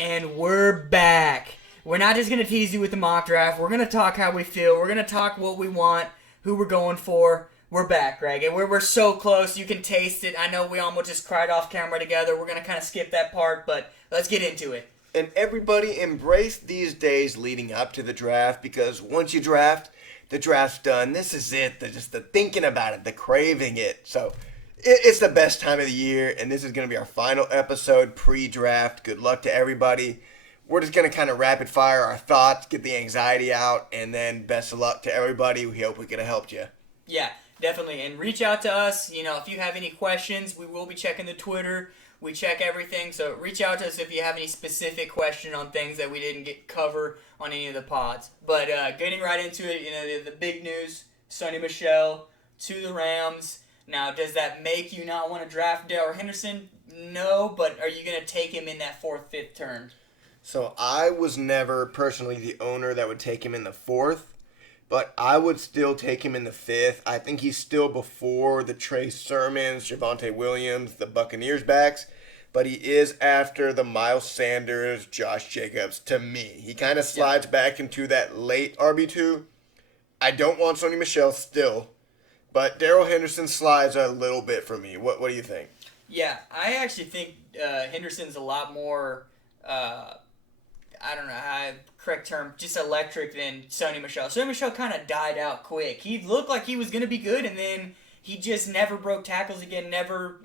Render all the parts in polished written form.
And we're back. We're not just going to tease you with the mock draft. We're going to talk how we feel. We're going to talk what we want, who we're going for. We're back, Greg. And we're so close. You can taste it. I know we almost just cried off camera together. We're going to kind of skip that part, but let's get into it. And everybody embrace these days leading up to the draft, because once you draft, the draft's done. This is it. The thinking about it, the craving it. So it's the best time of the year, and this is going to be our final episode pre-draft. Good luck to everybody. We're just going to kind of rapid fire our thoughts, get the anxiety out, and then best of luck to everybody. We hope we could have helped you. Yeah, definitely. And reach out to us. You know, if you have any questions, we will be checking the Twitter. We check everything, so reach out to us if you have any specific question on things that we didn't get cover on any of the pods. But getting right into it, you know, the big news, Sony Michel to the Rams. Now, does that make you not want to draft Darrell Henderson? No, but are you going to take him in that 4th, 5th turn? So I was never personally the owner that would take him in the 4th, but I would still take him in the 5th. I think he's still before the Trey Sermons, Javonte Williams, the Buccaneers backs, but he is after the Miles Sanders, Josh Jacobs to me. He kind of slides back into that late RB2. I don't want Sony Michel still, but Darrell Henderson slides a little bit for me. What do you think? Yeah, I actually think Henderson's a lot more, I don't know how correct term, just electric than Sony Michel. Sony Michel kind of died out quick. He looked like he was going to be good, and then he just never broke tackles again, never,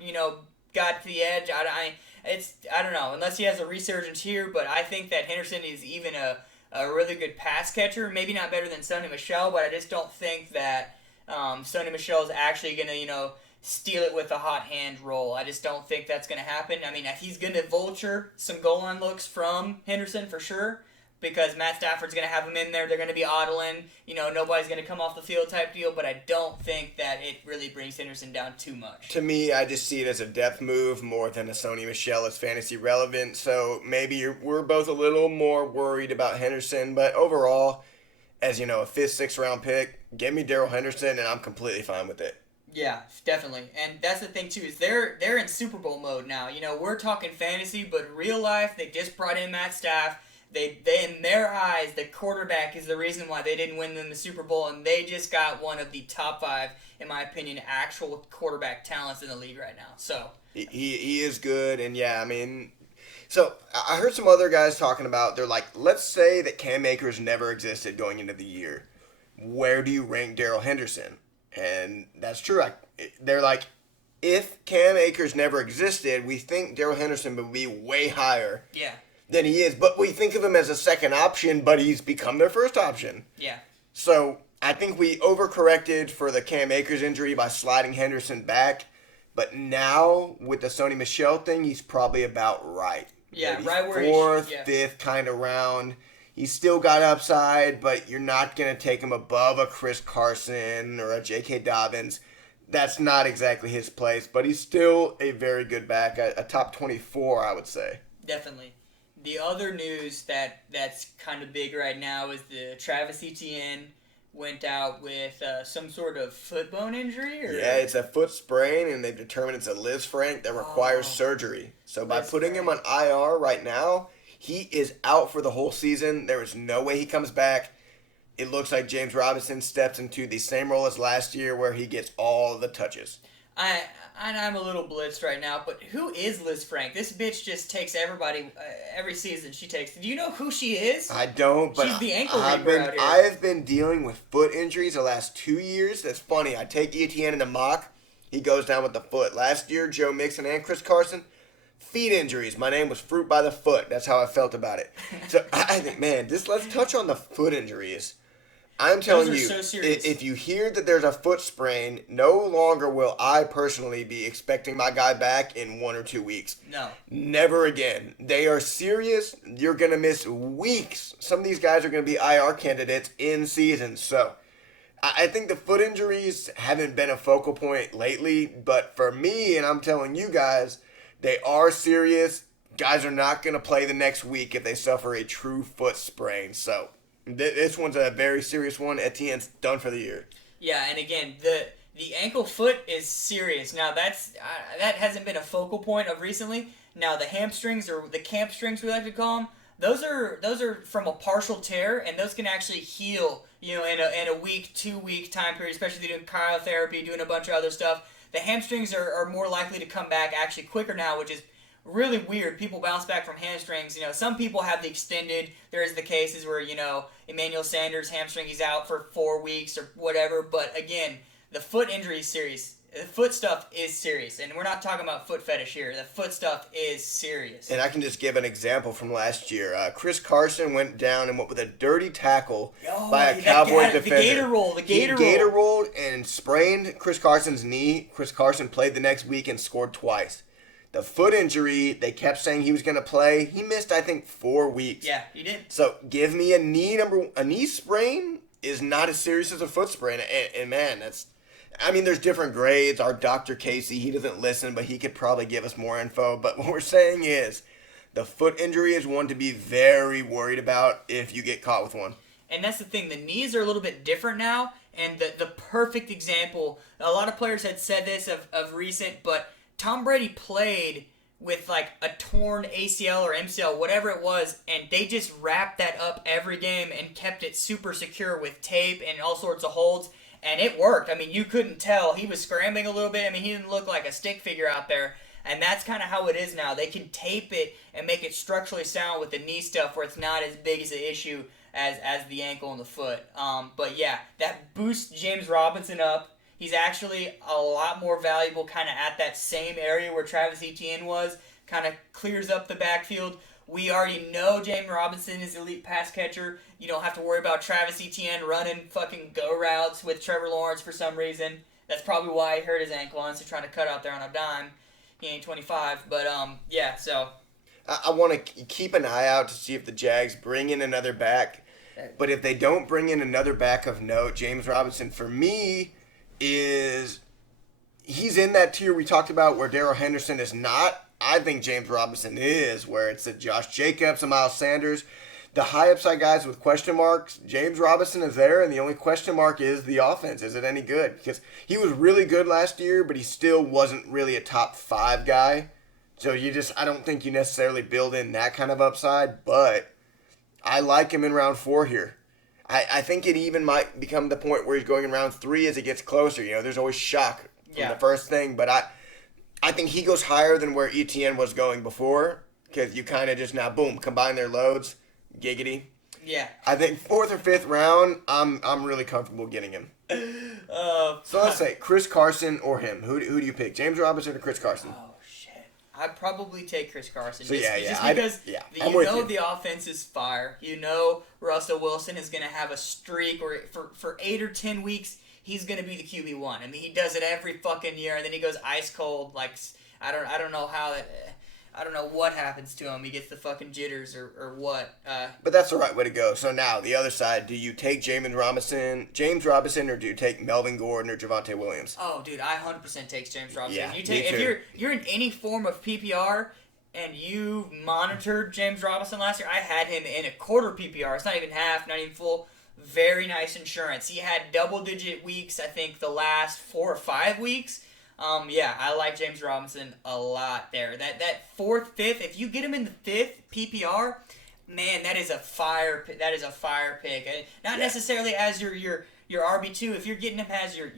got to the edge. I don't know, unless he has a resurgence here, but I think that Henderson is even a really good pass catcher. Maybe not better than Sony Michel, but I just don't think that Sony Michel is actually going to, steal it with a hot hand roll. I just don't think that's going to happen. I mean, he's going to vulture some goal line looks from Henderson for sure, because Matt Stafford's going to have him in there. They're going to be odling. Nobody's going to come off the field type deal, but I don't think that it really brings Henderson down too much. To me, I just see it as a depth move more than a Sony Michel as fantasy relevant. So maybe we're both a little more worried about Henderson, but overall, as you know, a 5th, 6th round pick, give me Darrell Henderson, and I'm completely fine with it. Yeah, definitely. And that's the thing, too, is they're in Super Bowl mode now. We're talking fantasy, but real life, they just brought in Matt Staff. They in their eyes, the quarterback is the reason why they didn't win them the Super Bowl, and they just got one of the top 5, in my opinion, actual quarterback talents in the league right now. So he is good, and yeah, I mean, so I heard some other guys talking about, they're like, let's say that Cam Akers never existed going into the year. Where do you rank Darrell Henderson? And that's true. They're like, if Cam Akers never existed, we think Darrell Henderson would be way higher than he is. But we think of him as a second option, but he's become their first option. Yeah. So I think we overcorrected for the Cam Akers injury by sliding Henderson back. But now, with the Sony Michel thing, he's probably about right. Yeah, maybe right where 4th, 5th kind of round. He's still got upside, but you're not going to take him above a Chris Carson or a J.K. Dobbins. That's not exactly his place, but he's still a very good back, a top 24, I would say. Definitely. The other news that's kind of big right now is the Travis Etienne went out with some sort of foot bone injury? Or? Yeah, it's a foot sprain, and they've determined it's a Liz Frank that requires surgery. So by putting him on IR right now, he is out for the whole season. There is no way he comes back. It looks like James Robinson steps into the same role as last year where he gets all the touches. I'm a little blitzed right now, but who is Liz Frank? This bitch just takes everybody, every season she takes. Do you know who she is? I don't, but she's the ankle reaper out here. I've been dealing with foot injuries the last 2 years. That's funny. I take Etienne in the mock. He goes down with the foot. Last year, Joe Mixon and Chris Carson, feet injuries. My name was Fruit by the Foot. That's how I felt about it. So I think, man, let's touch on the foot injuries. I'm telling you, so if you hear that there's a foot sprain, no longer will I personally be expecting my guy back in 1 or 2 weeks. No. Never again. They are serious. You're going to miss weeks. Some of these guys are going to be IR candidates in season. So I think the foot injuries haven't been a focal point lately. But for me, and I'm telling you guys, they are serious. Guys are not going to play the next week if they suffer a true foot sprain. So this one's a very serious one. Etienne's done for the year. Yeah, and again, the ankle foot is serious. Now that hasn't been a focal point of recently. Now the hamstrings, or the camp strings we like to call them, those are from a partial tear, and those can actually heal, in a week, 2 week time period, especially if you're doing cryotherapy, doing a bunch of other stuff. The hamstrings are more likely to come back actually quicker now, which is really weird. People bounce back from hamstrings. Some people have the extended. There is the cases where, Emmanuel Sanders' hamstring, he's out for 4 weeks or whatever. But again, the foot injury is serious. The foot stuff is serious. And we're not talking about foot fetish here. The foot stuff is serious. And I can just give an example from last year. Chris Carson went down and went with a dirty tackle by a Cowboys defender. The gator roll. Rolled and sprained Chris Carson's knee. Chris Carson played the next week and scored twice. The foot injury, they kept saying he was going to play. He missed, I think, 4 weeks. Yeah, he did. So give me a knee sprain is not as serious as a foot sprain. And man, there's different grades. Our Dr. Casey, he doesn't listen, but he could probably give us more info. But what we're saying is the foot injury is one to be very worried about if you get caught with one. And that's the thing. The knees are a little bit different now. And the perfect example, a lot of players had said this of recent, but Tom Brady played with like a torn ACL or MCL, whatever it was, and they just wrapped that up every game and kept it super secure with tape and all sorts of holds, and it worked. You couldn't tell. He was scrambling a little bit. He didn't look like a stick figure out there, and that's kind of how it is now. They can tape it and make it structurally sound with the knee stuff where it's not as big as an issue as the ankle and the foot. But yeah, that boosts James Robinson up. He's actually a lot more valuable kind of at that same area where Travis Etienne was. Kind of clears up the backfield. We already know James Robinson is elite pass catcher. You don't have to worry about Travis Etienne running fucking go routes with Trevor Lawrence for some reason. That's probably why he hurt his ankle, honestly, trying to cut out there on a dime. He ain't 25, but yeah, so. I want to keep an eye out to see if the Jags bring in another back. But if they don't bring in another back of note, James Robinson, for me, he's in that tier we talked about where Darrell Henderson is not. I think James Robinson is, where it's a Josh Jacobs, a Miles Sanders. The high upside guys with question marks, James Robinson is there, and the only question mark is the offense. Is it any good? Because he was really good last year, but he still wasn't really a top 5 guy. So I don't think you necessarily build in that kind of upside, but I like him in round 4 here. I think it even might become the point where he's going in round 3 as it gets closer. There's always shock from the first thing, but I think he goes higher than where Etienne was going before, because you kind of just now, boom, combine their loads, giggity. Yeah. I think 4th or 5th round, I'm really comfortable getting him. So let's say Chris Carson or him. Who do you pick? James Robinson or Chris Carson? Oh, shit. I'd probably take Chris Carson. So, just because the offense is fire. Russell Wilson is going to have a streak where for 8 or 10 weeks, he's going to be the QB1. He does it every fucking year, and then he goes ice cold. Like, I don't know how that... I don't know what happens to him. He gets the fucking jitters or what. But that's the right way to go. So now, the other side, do you take James Robinson, or do you take Melvin Gordon or Javonte Williams? Oh, dude, I 100% take James Robinson. Yeah, if you're in any form of PPR and you monitored James Robinson last year, I had him in a quarter PPR. It's not even half, not even full. Very nice insurance. He had double-digit weeks, I think, the last 4 or 5 weeks. I like James Robinson a lot there. That 4th, 5th, if you get him in the 5th PPR, man, that is a fire pick. Not necessarily as your RB2. If you're getting him as your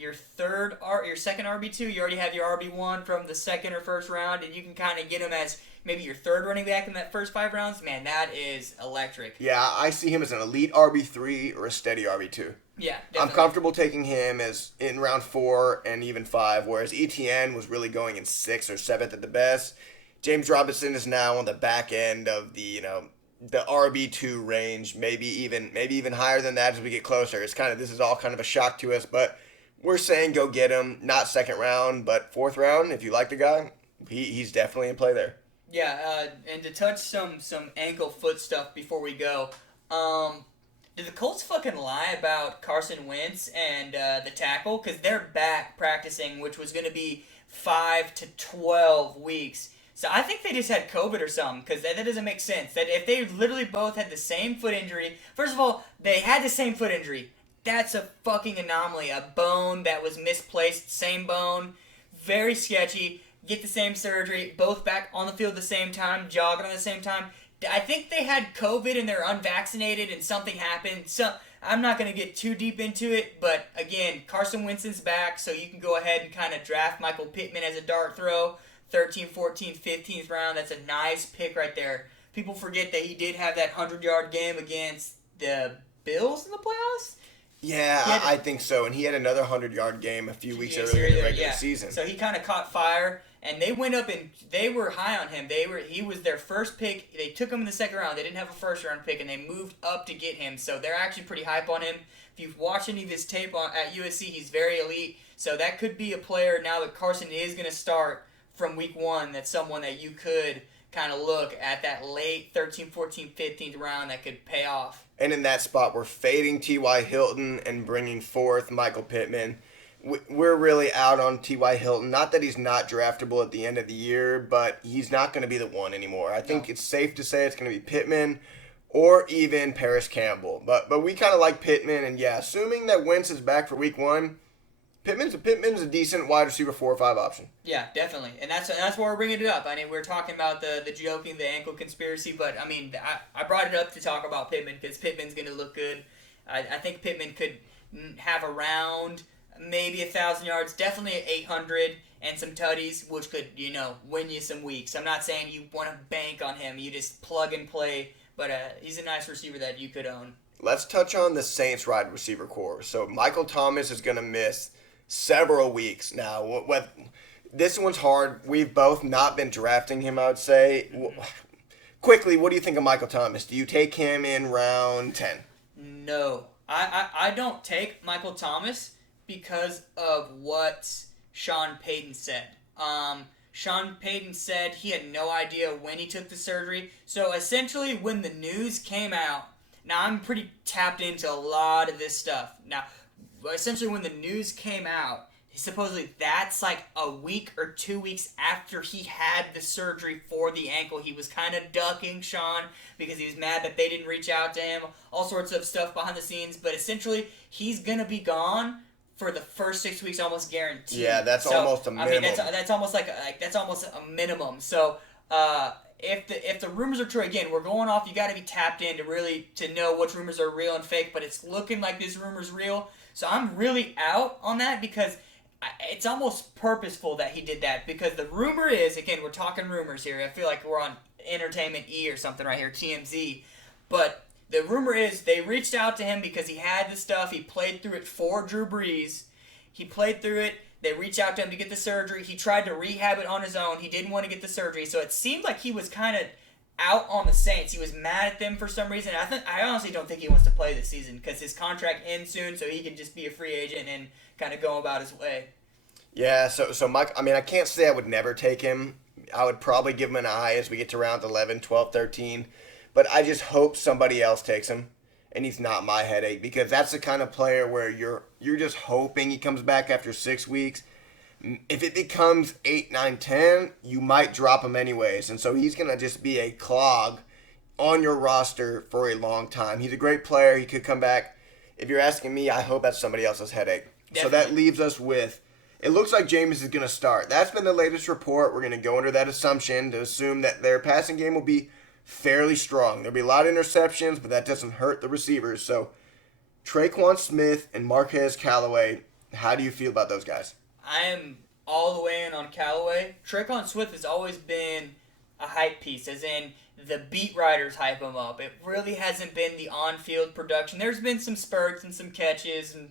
second RB2, you already have your RB1 from the second or first round, and you can kind of get him as maybe your 3rd running back in that first 5 rounds. Man, that is electric. Yeah, I see him as an elite RB3 or a steady RB2. Yeah, definitely. I'm comfortable taking him as in round 4 and even 5, whereas Etienne was really going in 6th or 7th at the best. James Robinson is now on the back end of the RB2 range, maybe even higher than that as we get closer. This is all kind of a shock to us, but we're saying go get him, not 2nd round, but 4th round. If you like the guy, he's definitely in play there. Yeah, and to touch some ankle foot stuff before we go, did the Colts fucking lie about Carson Wentz and the tackle? Because they're back practicing, which was going to be 5 to 12 weeks. So I think they just had COVID or something, because that doesn't make sense. That if they literally both had the same foot injury, first of all, they had the same foot injury. That's a fucking anomaly. A bone that was misplaced, same bone. Very sketchy. get the same surgery, both back on the field at the same time, jogging at the same time. I think they had COVID and they're unvaccinated and something happened. So I'm not going to get too deep into it, but again, Carson Wentz's back, so you can go ahead and kind of draft Michael Pittman as a dart throw. 13th, 14th, 15th round. That's a nice pick right there. People forget that he did have that 100-yard game against the Bills in the playoffs. Yeah, I think so. And he had another 100-yard game a few weeks earlier in the regular season. So he kind of caught fire, and they went up and they were high on him. He was their first pick. They took him in the second round. They didn't have a first-round pick, and they moved up to get him. So they're actually pretty hype on him. If you've watched any of his tape at USC, he's very elite. So that could be a player now that Carson is going to start from week one. That's someone that you could kind of look at that late 13th, 14th, 15th round that could pay off. And in that spot, we're fading T.Y. Hilton and bringing forth Michael Pittman. We're really out on T.Y. Hilton. Not that he's not draftable at the end of the year, but he's not going to be the one anymore. I think it's safe to say it's going to be Pittman or even Paris Campbell. But we kind of like Pittman, and yeah, assuming that Wentz is back for week one, Pittman's a decent wide receiver 4 or 5 option. Yeah, definitely, and that's why we're bringing it up. I mean, we're talking about the joking, the ankle conspiracy, but I mean, I brought it up to talk about Pittman because Pittman's going to look good. I think Pittman could have around maybe 1,000 yards, definitely 800 and some tutties, which could win you some weeks. I'm not saying you want to bank on him; you just plug and play. But he's a nice receiver that you could own. Let's touch on the Saints wide receiver core. So Michael Thomas is going to miss several weeks now. This one's hard. We've both not been drafting him, I would say. Quickly, what do you think of Michael Thomas? Do you take him in round 10? No. I don't take Michael Thomas because of what Sean Payton said. Sean Payton said he had no idea when he took the surgery. So essentially when the news came out, now I'm pretty tapped into a lot of this stuff. Now, essentially when the news came out, supposedly that's like a week or 2 weeks after he had the surgery for the ankle. He was kind of ducking Sean because he was mad that they didn't reach out to him. All sorts of stuff behind the scenes. But essentially, he's going to be gone for the first 6 weeks, almost guaranteed. Yeah, that's almost a minimum. I mean, that's almost that's almost a minimum. So, if the rumors are true, again, we're going off. You got to be tapped in to know which rumors are real and fake. But it's looking like this rumor's real. So I'm really out on that because it's almost purposeful that he did that. Because the rumor is, again, we're talking rumors here. I feel like we're on Entertainment E or something right here, TMZ. But the rumor is they reached out to him because he had the stuff. He played through it for Drew Brees. He played through it. They reached out to him to get the surgery. He tried to rehab it on his own. He didn't want to get the surgery. So it seemed like he was kind of out on the Saints. He was mad at them for some reason. I honestly don't think he wants to play this season because his contract ends soon, so he can just be a free agent and kind of go about his way. Yeah, so Mike, I mean, I can't say I would never take him. I would probably give him an eye as we get to round 11, 12, 13. But I just hope somebody else takes him, and he's not my headache, because that's the kind of player where you're just hoping he comes back after 6 weeks. If it becomes 8, 9, 10, you might drop him anyways. And so he's going to just be a clog on your roster for a long time. He's a great player. He could come back. If you're asking me, I hope that's somebody else's headache. Definitely. So that leaves us with, it looks like Jameis is going to start. That's been the latest report. We're going to go under that assumption to assume that their passing game will be fairly strong. There'll be a lot of interceptions, but that doesn't hurt the receivers. So Traquan Smith and Marquez Callaway, how do you feel about those guys? I am all the way in on Callaway. Traquan Smith has always been a hype piece, as in the beat writers hype him up. It really hasn't been the on-field production. There's been some spurts and some catches and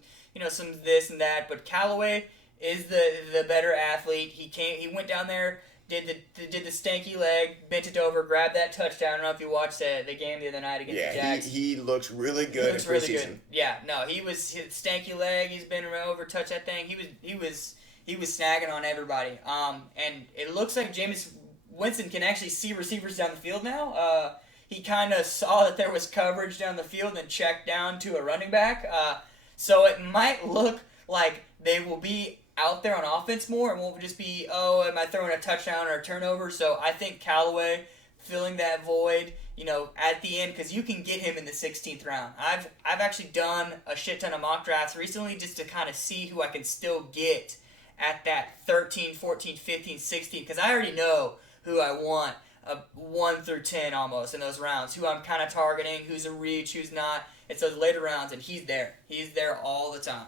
some this and that, but Callaway is the better athlete. He went down there, did the stanky leg, bent it over, grabbed that touchdown. I don't know if you watched the game the other night against the Jags. He looks really good. He looks really good. Yeah, no, he was stanky leg. He's been over, touched that thing. He was snagging on everybody. And it looks like Jameis Winston can actually see receivers down the field now. He kind of saw that there was coverage down the field and checked down to a running back. So it might look like they will be out there on offense more and won't just be, am I throwing a touchdown or a turnover? So I think Callaway filling that void, at the end, because you can get him in the 16th round. I've actually done a shit ton of mock drafts recently just to kind of see who I can still get at that 13, 14, 15, 16, because I already know who I want 1 through 10 almost in those rounds, who I'm kind of targeting, who's a reach, who's not. It's those later rounds, and he's there. He's there all the time.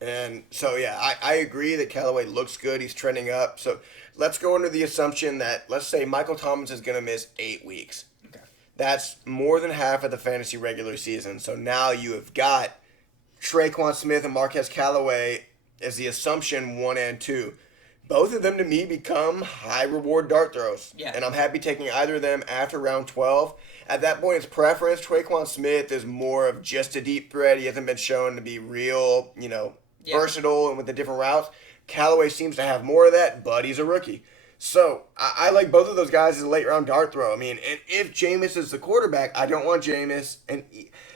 And so, yeah, I agree that Callaway looks good. He's trending up. So let's go under the assumption that, let's say, Michael Thomas is going to miss 8 weeks. Okay. That's more than half of the fantasy regular season. So now you have got Traquan Smith and Marquez Callaway as the assumption 1 and 2. Both of them, to me, become high-reward dart throws. Yeah. And I'm happy taking either of them after round 12. At that point, it's preference. Traquan Smith is more of just a deep threat. He hasn't been shown to be real, versatile and with the different routes. Callaway seems to have more of that, but he's a rookie. So I like both of those guys as a late-round dart throw. I mean, and if Jameis is the quarterback, I don't want Jameis. And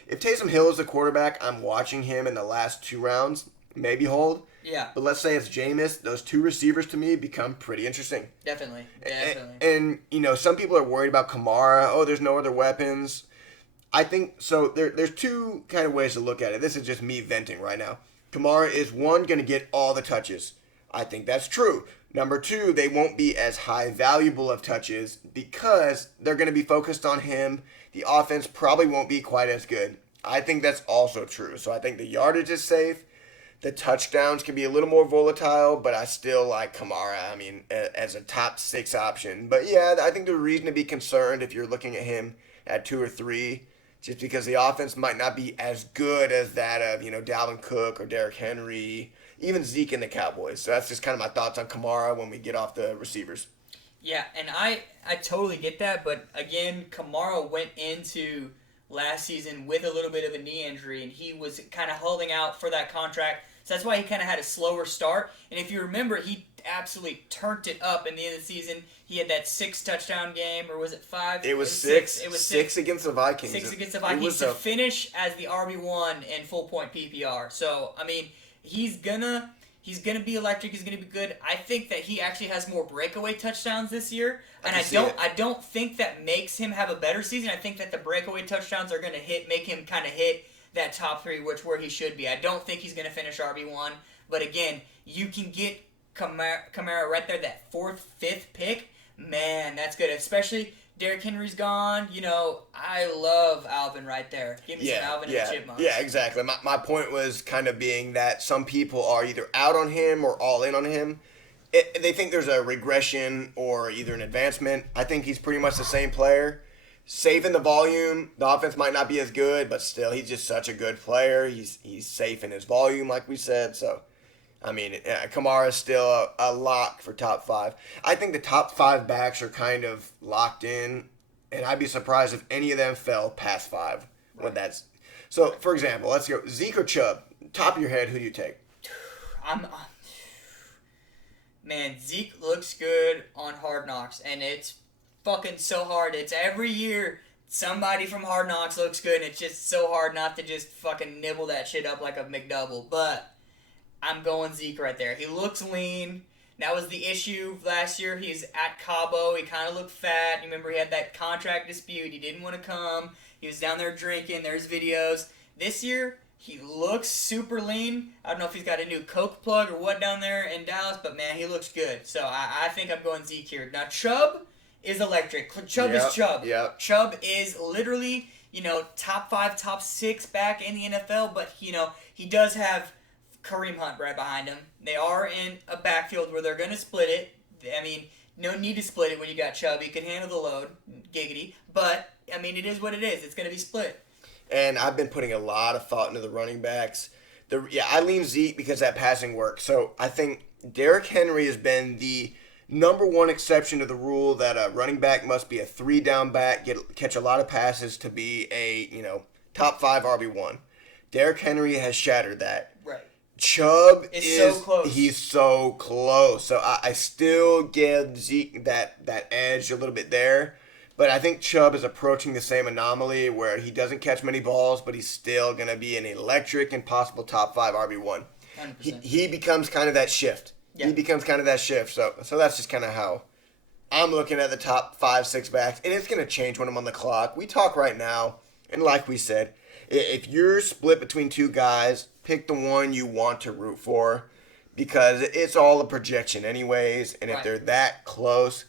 if Taysom Hill is the quarterback, I'm watching him in the last 2 rounds, maybe hold. Yeah. But let's say it's Jameis. Those 2 receivers to me become pretty interesting. Definitely. And some people are worried about Kamara. Oh, there's no other weapons. I think so. There's 2 kind of ways to look at it. This is just me venting right now. Kamara is, 1, going to get all the touches. I think that's true. Number 2, they won't be as high valuable of touches because they're going to be focused on him. The offense probably won't be quite as good. I think that's also true. So I think the yardage is safe. The touchdowns can be a little more volatile, but I still like Kamara, as a top 6 option. But yeah, I think there's reason to be concerned if you're looking at him at 2 or 3, just because the offense might not be as good as that of, Dalvin Cook or Derrick Henry, even Zeke and the Cowboys. So that's just kind of my thoughts on Kamara when we get off the receivers. Yeah, and I totally get that, but again, Kamara went into last season with a little bit of a knee injury, and he was kind of holding out for that contract. So that's why he kind of had a slower start. And if you remember, he absolutely turned it up in the end of the season. He had that 6 touchdown game, or was it 5? It was 6. It was 6 against the Vikings. 6 against the Vikings to finish as the RB1 in full point PPR. So he's gonna be electric. He's gonna be good. I think that he actually has more breakaway touchdowns this year, and I don't think that makes him have a better season. I think that the breakaway touchdowns are gonna make him kind of hit that top 3, where he should be. I don't think he's going to finish RB1. But again, you can get Kamara right there, that 4th, 5th pick. Man, that's good. Especially Derrick Henry's gone. I love Alvin right there. Give me some Alvin and the Chipmunks. Yeah, exactly. My point was kind of being that some people are either out on him or all in on him. They think there's a regression or either an advancement. I think he's pretty much the same player. Safe in the volume. The offense might not be as good, but still, he's just such a good player. He's safe in his volume, like we said. So, Kamara is still a lock for top 5. I think the top 5 backs are kind of locked in, and I'd be surprised if any of them fell past 5. Right. So, for example, let's go Zeke or Chubb. Top of your head, who do you take? Man, Zeke looks good on Hard Knocks, and it's fucking so hard. It's every year somebody from Hard Knocks looks good, and it's just so hard not to just fucking nibble that shit up like a McDouble. But I'm going Zeke right there. He looks lean. That was the issue last year. He's at Cabo. He kind of looked fat. You remember he had that contract dispute. He didn't want to come. He was down there drinking. There's videos. This year, he looks super lean. I don't know if he's got a new Coke plug or what down there in Dallas, but man, he looks good. So I think I'm going Zeke here. Now, Chubb is electric. Chubb is Chubb. Yep. Chubb is literally, top 5, top 6 back in the NFL, but, he does have Kareem Hunt right behind him. They are in a backfield where they're going to split it. No need to split it when you got Chubb. He can handle the load, giggity. But, it is what it is. It's going to be split. And I've been putting a lot of thought into the running backs. I lean Zeke because that passing works. So I think Derrick Henry has been the number 1 exception to the rule that a running back must be a 3-down back, catch a lot of passes to be a top 5 RB1. Derrick Henry has shattered that. Right. Chubb is so close. He's so close. So I still give Zeke that edge a little bit there. But I think Chubb is approaching the same anomaly where he doesn't catch many balls, but he's still going to be an electric and possible top 5 RB1. 100%. He becomes kind of that shift. Yeah. He becomes kind of that shift. So that's just kind of how I'm looking at the top 5, 6 backs. And it's going to change when I'm on the clock. We talk right now, and like we said, if you're split between 2 guys, pick the one you want to root for because it's all a projection anyways, and if Right. they're that close,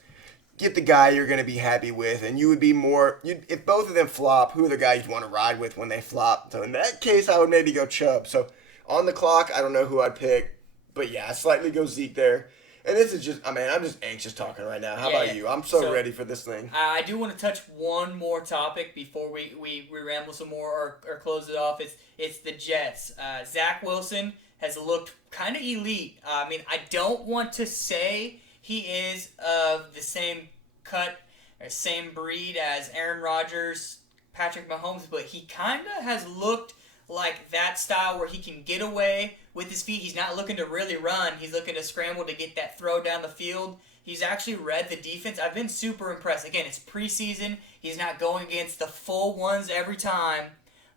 get the guy you're going to be happy with, and you would be more. If both of them flop, who are the guys you want to ride with when they flop? So in that case, I would maybe go Chubb. So on the clock, I don't know who I'd pick, but yeah, I slightly go Zeke there. And this is just, I mean, I'm just anxious talking right now. How Yeah, about yeah. you? I'm so So, ready for this thing. I do want to touch one more topic before we ramble some more or close it off. It's the Jets. Zach Wilson has looked kind of elite. I mean, I don't want to say he is of the same cut or same breed as Aaron Rodgers, Patrick Mahomes, but he kind of has looked like that style where he can get away with his feet. He's not looking to really run. He's looking to scramble to get that throw down the field. He's actually read the defense. I've been super impressed. Again, it's preseason. He's not going against the full ones every time.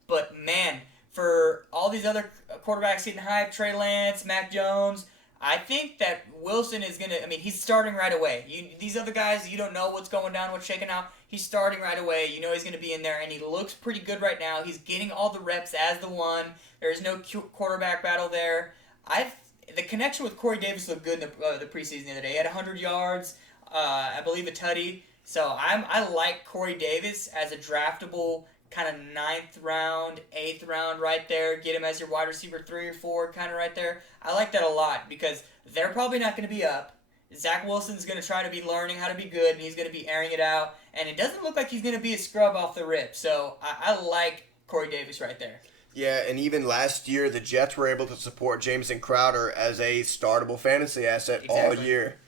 But, man, for all these other quarterbacks getting hyped, Trey Lance, Mac Jones, I think that Wilson is going to, I mean, he's starting right away. These other guys, you don't know what's going down, what's shaking out. He's starting right away. You know he's going to be in there, and he looks pretty good right now. He's getting all the reps as the one. There's no quarterback battle there. The connection with Corey Davis looked good in the preseason the other day. He had 100 yards, I believe a tutty. So I like Corey Davis as a draftable kind of 9th round, 8th round right there. Get him as your wide receiver 3 or 4 kind of right there. I like that a lot because they're probably not going to be up. Zach Wilson's going to try to be learning how to be good, and he's going to be airing it out. And it doesn't look like he's going to be a scrub off the rip. So I like Corey Davis right there. Yeah, and even last year, the Jets were able to support Jameson Crowder as a startable fantasy asset all year.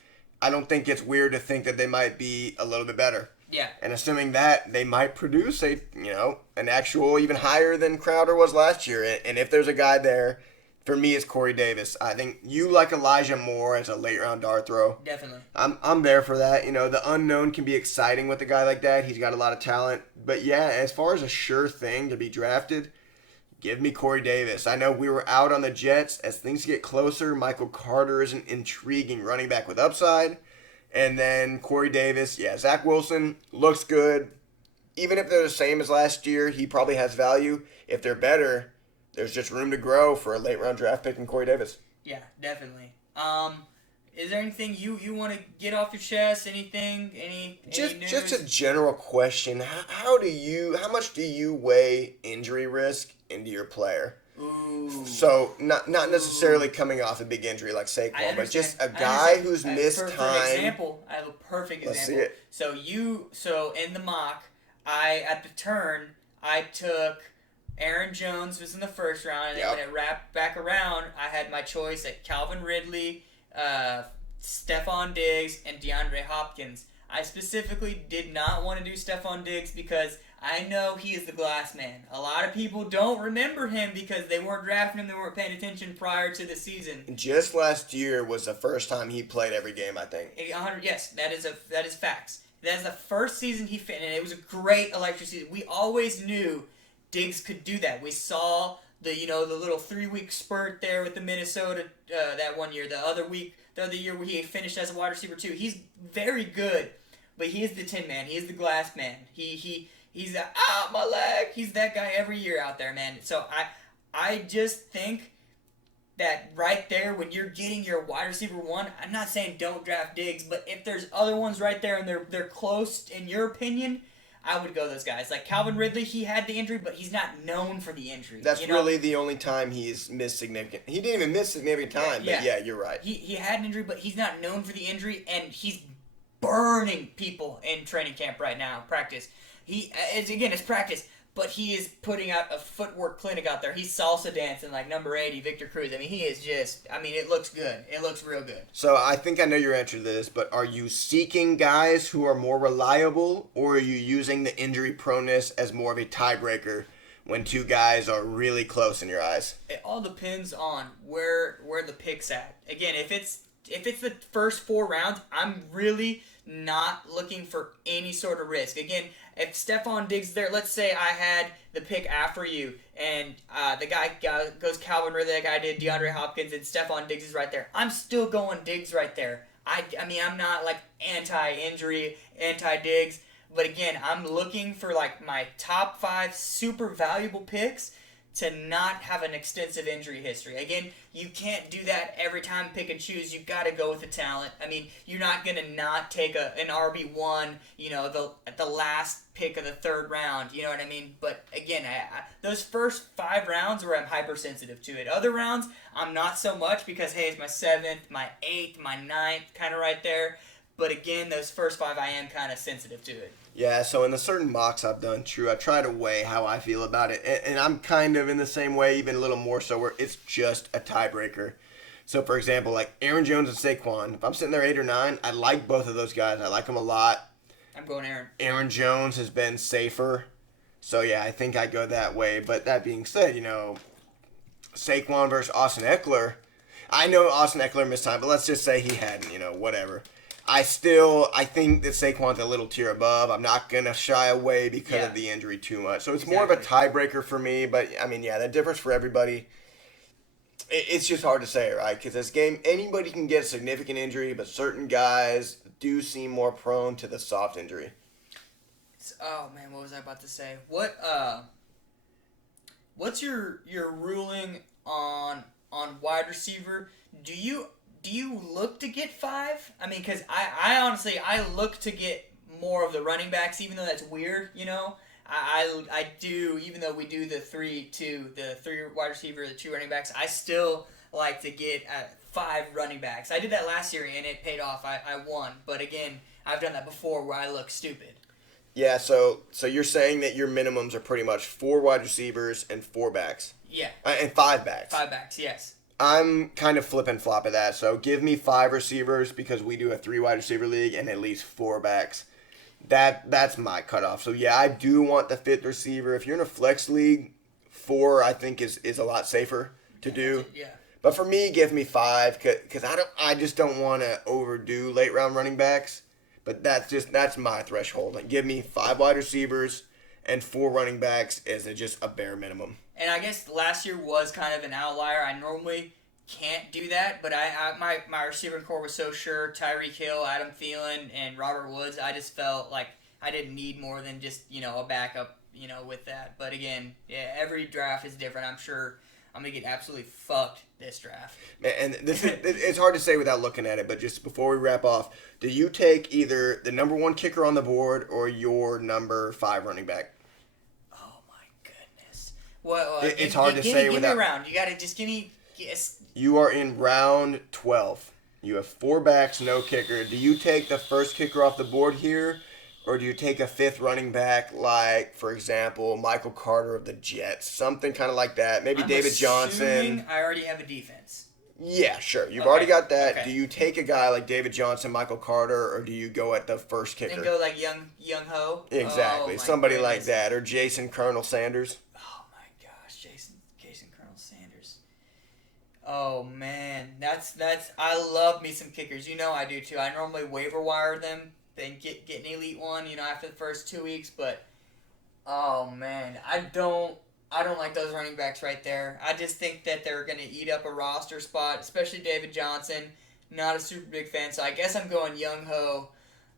I don't think it's weird to think that they might be a little bit better. Yeah. And assuming that, they might produce an actual even higher than Crowder was last year. And if there's a guy there, for me, it's Corey Davis. I think you like Elijah Moore as a late round dart throw. Definitely. I'm there for that. You know, the unknown can be exciting with a guy like that. He's got a lot of talent. But yeah, as far as a sure thing to be drafted, give me Corey Davis. I know we were out on the Jets. As things get closer, Michael Carter is an intriguing running back with upside. And then Corey Davis, yeah, Zach Wilson looks good. Even if they're the same as last year, he probably has value. If they're better, there's just room to grow for a late round draft pick in Corey Davis. Yeah, definitely. Is there anything you want to get off your chest? Anything? Any news? Just a general question. How much do you weigh injury risk into your player? Ooh. So not necessarily coming off a big injury like Saquon, but just a guy who's missed time. For example, I have a perfect example. Let's see it. So in the mock, at the turn, I took Aaron Jones was in the first round, and then when it wrapped back around, I had my choice at Calvin Ridley, Stephon Diggs, and DeAndre Hopkins. I specifically did not want to do Stephon Diggs because I know he is the glass man. A lot of people don't remember him because they weren't drafting him, they weren't paying attention prior to the season. Just last year was the first time he played every game, I think. 100, yes, that is facts. That is the first season he fit, and it was a great electric season. We always knew Diggs could do that. We saw the little 3-week spurt there with the Minnesota that one year. The other year where he finished as a wide receiver too. He's very good, but he is the tin man. He is the glass man. He's my leg. He's that guy every year out there, man. So I just think that right there when you're getting your wide receiver 1, I'm not saying don't draft Diggs, but if there's other ones right there and they're close in your opinion, I would go those guys. Like Calvin Ridley, he had the injury, but he's not known for the injury. That's really the only time he's missed significant. He didn't even miss significant time, but yeah, you're right. He had an injury, but he's not known for the injury, and he's burning people in training camp right now, practice. It's practice, but he is putting out a footwork clinic out there. He's salsa dancing like number 80, Victor Cruz. I mean, he is just, it looks good. It looks real good. So I think I know your answer to this, but are you seeking guys who are more reliable, or are you using the injury proneness as more of a tiebreaker when two guys are really close in your eyes? It all depends on where the pick's at. Again, if it's the first 4 rounds, I'm really not looking for any sort of risk. Again, if Stephon Diggs is there, let's say I had the pick after you, and the guy goes Calvin Ridley, the guy did DeAndre Hopkins, and Stephon Diggs is right there. I'm still going Diggs right there. I'm not like anti-injury, anti-Diggs, but again, I'm looking for like my top 5 super valuable picks to not have an extensive injury history. Again, you can't do that every time, pick and choose. You've got to go with the talent. I mean, you're not going to not take an RB1, at the last pick of the third round, you know what I mean? But again, those first 5 rounds where I'm hypersensitive to it. Other rounds, I'm not so much because, hey, it's my 7th, my 8th, my 9th, kind of right there. But again, those first 5, I am kind of sensitive to it. Yeah, so in the certain mocks I've done, true, I try to weigh how I feel about it. And I'm kind of in the same way, even a little more so, where it's just a tiebreaker. So, for example, like Aaron Jones and Saquon, if I'm sitting there 8 or 9, I like both of those guys. I like them a lot. I'm going Aaron. Aaron Jones has been safer. So, yeah, I think I go that way. But that being said, Saquon versus Austin Eckler. I know Austin Eckler missed time, but let's just say he hadn't, whatever. I think that Saquon's a little tier above. I'm not going to shy away because of the injury too much. So it's more of a tiebreaker for me. But, I mean, yeah, that differs for everybody. It's just hard to say, right? Because this game, anybody can get a significant injury, but certain guys do seem more prone to the soft injury. Oh, man, what was I about to say? What's your ruling on wide receiver? Do you look to get 5? I mean, because I honestly, I look to get more of the running backs, even though that's weird, I do, even though we do the 3-2, the 3 wide receiver, the 2 running backs, I still like to get 5 running backs. I did that last year, and it paid off. I won. But again, I've done that before where I look stupid. Yeah, so you're saying that your minimums are pretty much 4 wide receivers and 4 backs. Yeah. And 5 backs. 5 backs, yes. I'm kind of flip and flop at that. So give me 5 receivers because we do a 3 wide receiver league and at least 4 backs. That's my cutoff. So yeah, I do want the 5th receiver. If you're in a flex league, 4 I think is a lot safer to do. Yeah. But for me, give me 5 because I just don't want to overdo late round running backs. But that's my threshold. Like give me 5 wide receivers and 4 running backs is just a bare minimum. And I guess last year was kind of an outlier. I normally can't do that, but my receiver core was so sure. Tyreek Hill, Adam Thielen, and Robert Woods. I just felt like I didn't need more than just a backup with that. But again, yeah, every draft is different. I'm sure I'm gonna get absolutely fucked this draft. And it's hard to say without looking at it. But just before we wrap off, do you take either the number 1 kicker on the board or your number 5 running back? Well, it's hard to say without. Give me a round. You gotta just give me. Yes. You are in round 12. You have 4 backs, no kicker. Do you take the first kicker off the board here, or do you take a 5th running back, like for example Michael Carter of the Jets, something kind of like that? Maybe David Johnson. I already have a defense. Yeah, sure. You've already got that. Okay. Do you take a guy like David Johnson, Michael Carter, or do you go at the first kicker? And go like young ho. Exactly, somebody like that, or Jason Colonel Sanders. Jason Colonel Sanders. Oh man, that's I love me some kickers. I do too. I normally waiver wire them, then get an elite one, after the first 2 weeks. But oh man, I don't like those running backs right there. I just think that they're gonna eat up a roster spot, especially David Johnson. Not a super big fan, so I guess I'm going young ho.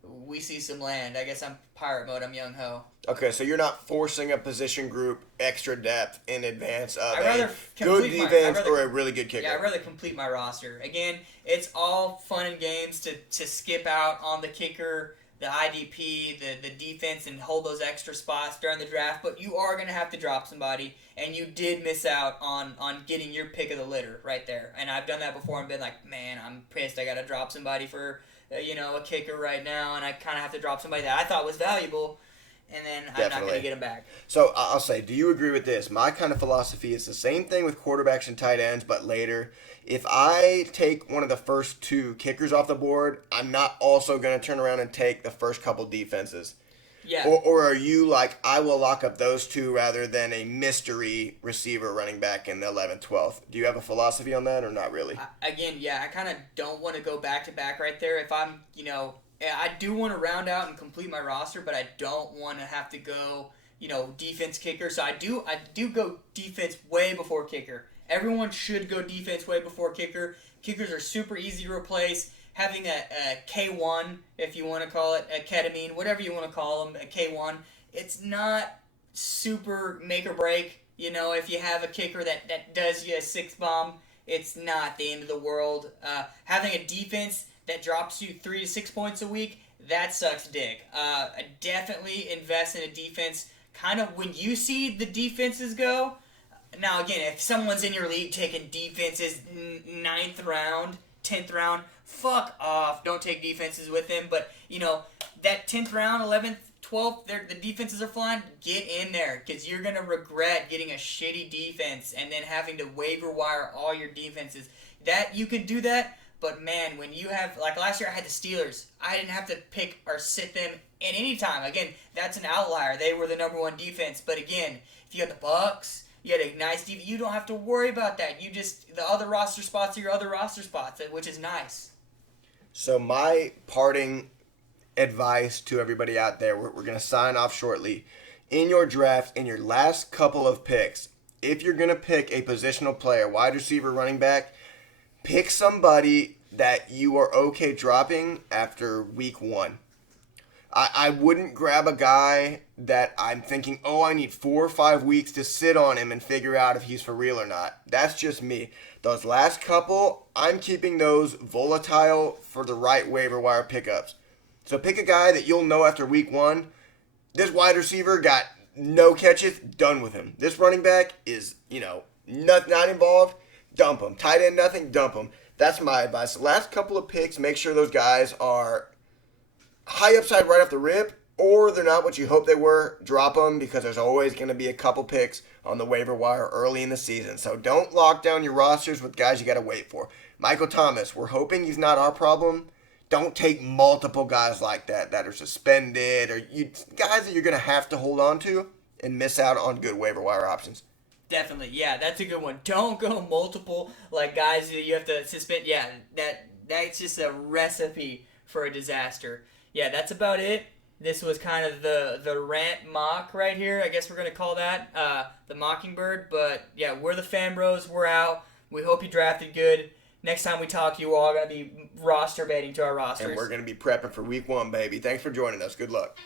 We see some land. I guess I'm pirate mode. I'm young ho. Okay, so you're not forcing a position group extra depth in advance of a good defense or a really good kicker. Yeah, I'd rather complete my roster. Again, it's all fun and games to skip out on the kicker, the IDP, the defense, and hold those extra spots during the draft. But you are going to have to drop somebody, and you did miss out on getting your pick of the litter right there. And I've done that before and been like, man, I'm pissed. I got to drop somebody for a kicker right now, and I kind of have to drop somebody that I thought was valuable, and then I'm not going to get him back. So I'll say, do you agree with this? My kind of philosophy is the same thing with quarterbacks and tight ends, but later. If I take one of the first 2 kickers off the board, I'm not also going to turn around and take the first couple defenses. Yeah. Or are you like, I will lock up those 2 rather than a mystery receiver running back in the 11th, 12th? Do you have a philosophy on that or not really? I kind of don't want to go back-to-back right there. If I'm, I do want to round out and complete my roster, but I don't want to have to go, defense kicker. So I do go defense way before kicker. Everyone should go defense way before kicker. Kickers are super easy to replace. Having a K1, if you want to call it, a ketamine, whatever you want to call them, a K1, it's not super make or break. You know, if you have a kicker that does you a 6 bomb, it's not the end of the world. Having a defense that drops you 3 to 6 points a week, that sucks dick. Definitely invest in a defense. Kind of when you see the defenses go. Now again, if someone's in your league taking defenses 9th round, 10th round, fuck off. Don't take defenses with them. But you know that 10th round, 11th, 12th, the defenses are flying. Get in there because you're gonna regret getting a shitty defense and then having to waiver wire all your defenses. That you can do that. But man, when you have, like last year I had the Steelers, I didn't have to pick or sit them at any time. Again, that's an outlier. They were the number one defense. But again, if you had the Bucks, you had a nice defense, you don't have to worry about that. You just, the other roster spots are your other roster spots, which is nice. So my parting advice to everybody out there, we're going to sign off shortly. In your draft, in your last couple of picks, if you're going to pick a positional player, wide receiver, running back, pick somebody that you are okay dropping after week 1. I wouldn't grab a guy that I'm thinking, oh, I need 4 or 5 weeks to sit on him and figure out if he's for real or not. That's just me. Those last couple, I'm keeping those volatile for the right waiver wire pickups. So pick a guy that you'll know after week 1, this wide receiver got no catches, done with him. This running back is, not involved, dump him. Tight end, nothing, dump him. That's my advice. The last couple of picks, make sure those guys are high upside right off the rip, or they're not what you hope they were. Drop them because there's always going to be a couple picks on the waiver wire early in the season. So don't lock down your rosters with guys you got to wait for. Michael Thomas, we're hoping he's not our problem. Don't take multiple guys like that are suspended or guys that you're going to have to hold on to and miss out on good waiver wire options. Definitely, yeah, that's a good one. Don't go multiple guys that you have to suspend. Yeah, that's just a recipe for a disaster. Yeah, that's about it. This was kind of the rant mock right here. I guess we're going to call that the Mockingbird. But, yeah, we're the Fan Bros. We're out. We hope you drafted good. Next time we talk, you all going to be roster baiting to our rosters. And we're going to be prepping for week 1, baby. Thanks for joining us. Good luck.